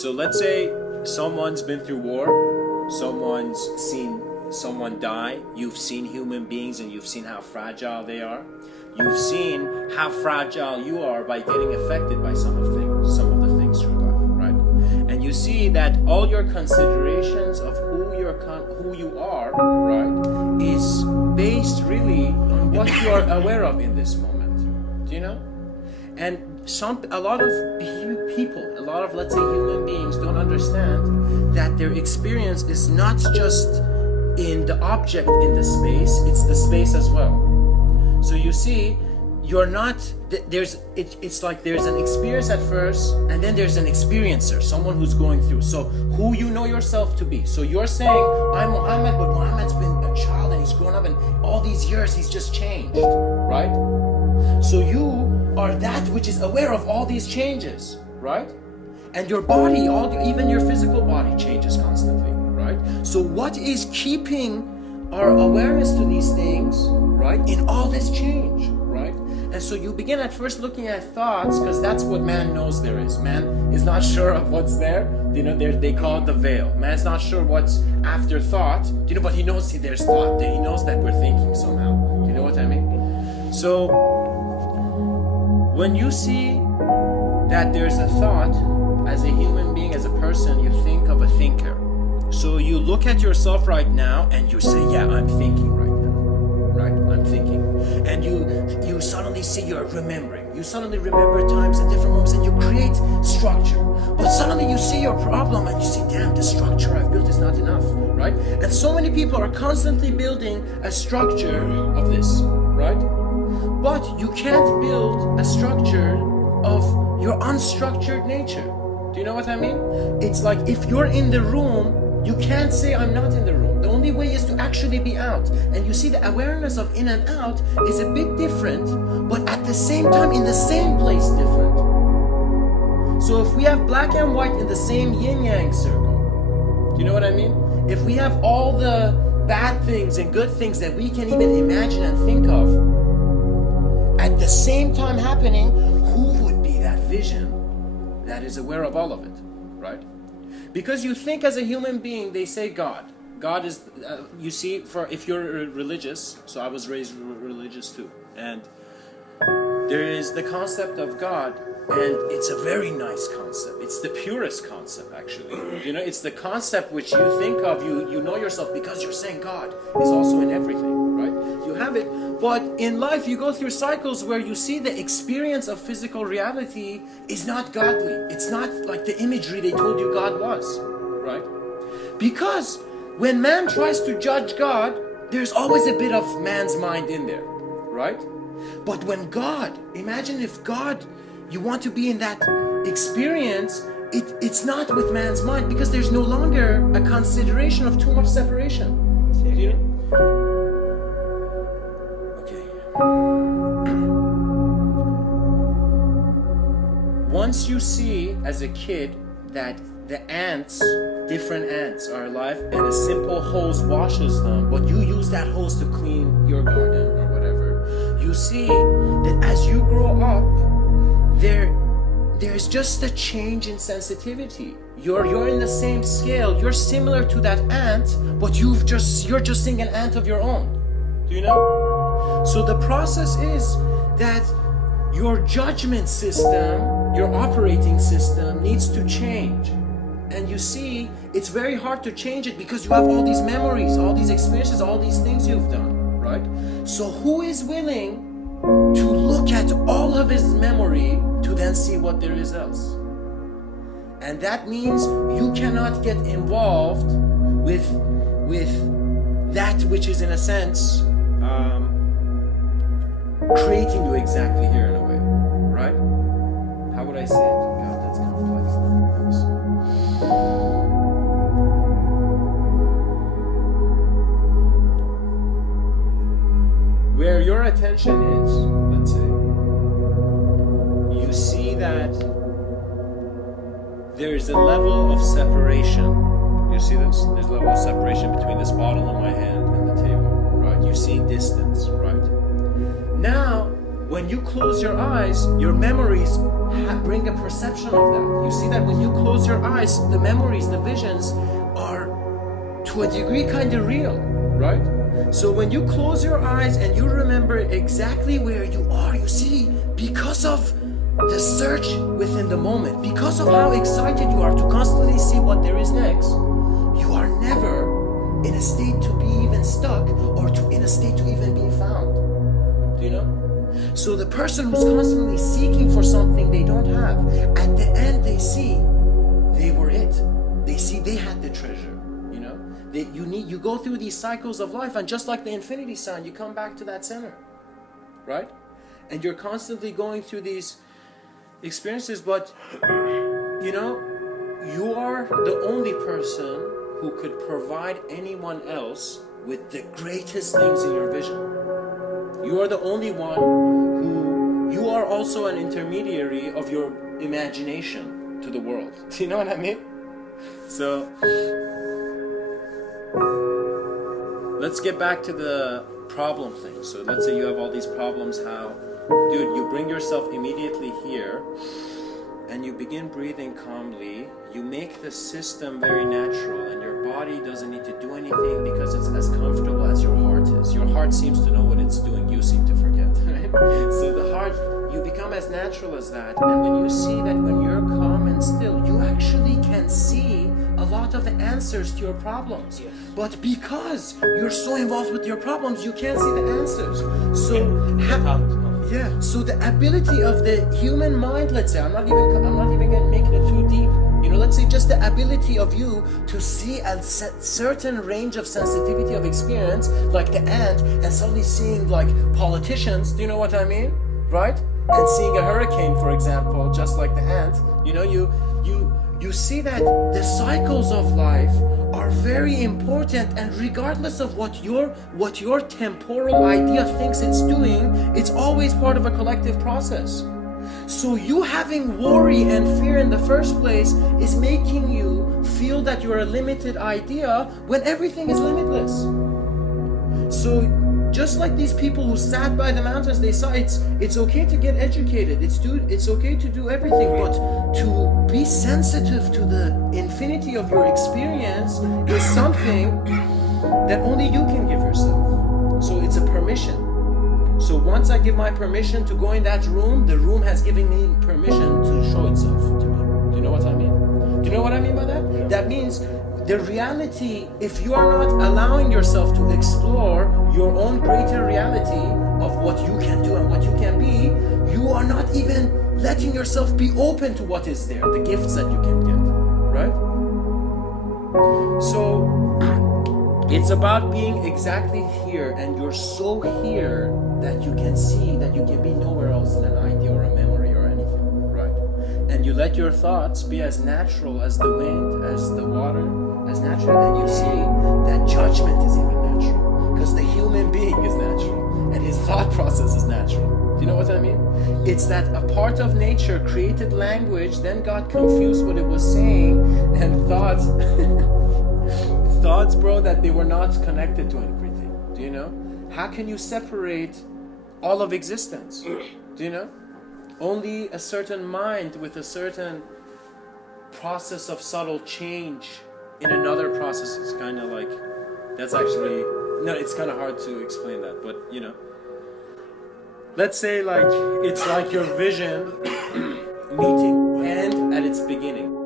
So let's say someone's been through war, someone's seen someone die, you've seen human beings and you've seen how fragile they are. You've seen how fragile you are by getting affected by some of the things through life, right? And you see that all your considerations of who you are, right, is based really on what you are aware of in this moment. Do you know? And a lot of people, a lot of, let's say, human beings don't understand that their experience is not just in the object in the space, it's the space as well. So you see, you're not, it's like there's an experience at first, and then there's an experiencer, someone who's going through. So who you know yourself to be. So you're saying, I'm Muhammad, but Muhammad's been a child and he's grown up, and all these years he's just changed, right? So you are that which is aware of all these changes, right? And your body, even your physical body changes constantly, right? So what is keeping our awareness to these things, right, in all this change, right? And so you begin at first looking at thoughts, because that's what man knows there is. Man is not sure of what's there. You know, they call it the veil. Man's not sure what's after thought, you know, but he knows there's thought. He knows that we're thinking somehow. You know what I mean? So when you see that there's a thought, as a human being, as a person, you think of a thinker. So you look at yourself right now and you say, yeah, I'm thinking right now, right? I'm thinking. And you suddenly see you're remembering. You suddenly remember times and different moments, and you create structure. But suddenly you see your problem and you see, damn, the structure I've built is not enough, right? And so many people are constantly building a structure of this, right? But you can't build a structure of your unstructured nature. Do you know what I mean? It's like if you're in the room, you can't say I'm not in the room. The only way is to actually be out. And you see the awareness of in and out is a bit different, but at the same time in the same place different. So if we have black and white in the same yin-yang circle, do you know what I mean? If we have all the bad things and good things that we can even imagine and think of at the same time happening, who would be that vision that is aware of all of it, right? Because you think as a human being, they say God. God is, you see, if you're religious, so I was raised religious too, and there is the concept of God, and it's a very nice concept. It's the purest concept, actually. You know, it's the concept which you think of, you know yourself, because you're saying God is also in everything, right? You have it, but in life you go through cycles where you see the experience of physical reality is not godly. It's not like the imagery they told you God was, right? Because when man tries to judge God, there's always a bit of man's mind in there, right? But when God, imagine if God, you want to be in that experience, it's not with man's mind, because there's no longer a consideration of too much separation. You know? Once you see as a kid that the ants, different ants are alive, and a simple hose washes them, but you use that hose to clean your garden or whatever, you see that as you grow up, there's just a change in sensitivity. You're in the same scale, you're similar to that ant, but you're just seeing an ant of your own. Do you know? So the process is that your judgment system, your operating system needs to change. And you see, it's very hard to change it because you have all these memories, all these experiences, all these things you've done, right? So who is willing to look at all of his memory to then see what there is else? And that means you cannot get involved with that which is, in a sense, creating you exactly here in a way, right? How would I say it? God, that's complex. Where your attention is, let's say, you see that there is a level of separation. You see this? There's a level of separation between this bottle in my hand and the table, right? You see distance, right? Now, when you close your eyes, your memories bring a perception of that. You see that when you close your eyes, the memories, the visions are to a degree kind of real, right? So when you close your eyes and you remember exactly where you are, you see, because of the search within the moment, because of how excited you are to constantly see what there is next, you are never in a state to be even stuck or in a state to even be found. Do you know? So the person who's constantly seeking for something they don't have, at the end they see they were it. They see they had the treasure. You know? You go through these cycles of life, and just like the infinity sign, you come back to that center. Right? And you're constantly going through these experiences, but you know, you are the only person who could provide anyone else with the greatest things in your vision. You are the only one who, you are also an intermediary of your imagination to the world. Do you know what I mean? So, let's get back to the problem thing. So let's say you have all these problems, how, dude, you bring yourself immediately here and you begin breathing calmly. You make the system very natural, and your body doesn't need to do anything because it's as comfortable as your heart is. Your heart seems to know what it's doing, you seem to forget, right? So the heart, you become as natural as that, and when you see that when you're calm and still, you actually can see a lot of the answers to your problems. Yes. But because you're so involved with your problems, you can't see the answers. So so the ability of the human mind, let's say, I'm not even gonna make it too deep. You know, let's say just the ability of you to see a certain range of sensitivity of experience, like the ant, and suddenly seeing like politicians, do you know what I mean? Right? And seeing a hurricane, for example, just like the ant, you know, you see that the cycles of life are very important, and regardless of what your temporal idea thinks it's doing, it's always part of a collective process. So you having worry and fear in the first place is making you feel that you're a limited idea when everything is limitless. So just like these people who sat by the mountains, they saw it's okay to get educated, it's okay to do everything, but to be sensitive to the infinity of your experience is something that only you can give yourself. So it's a permission. So once I give my permission to go in that room, the room has given me permission to show itself to me. Do you know what I mean? Do you know what I mean by that? Yeah. That means the reality, if you are not allowing yourself to explore your own greater reality of what you can do and what you can be, you are not even letting yourself be open to what is there, the gifts that you can get, right? So it's about being exactly here, and you're so here that you can see that you can be nowhere else in an idea or a memory or anything, right? And you let your thoughts be as natural as the wind, as the water, as natural, and you see that judgment is even natural, because the human being is natural, and his thought process is natural. Do you know what I mean? It's that a part of nature created language, then got confused what it was saying, and thought, bro, that they were not connected to everything. Do you know? How can you separate all of existence? Do you know? Only a certain mind with a certain process of subtle change in another process is kind of like, that's actually, no, it's kind of hard to explain that, but you know. Let's say like, it's like your vision meeting end at its beginning.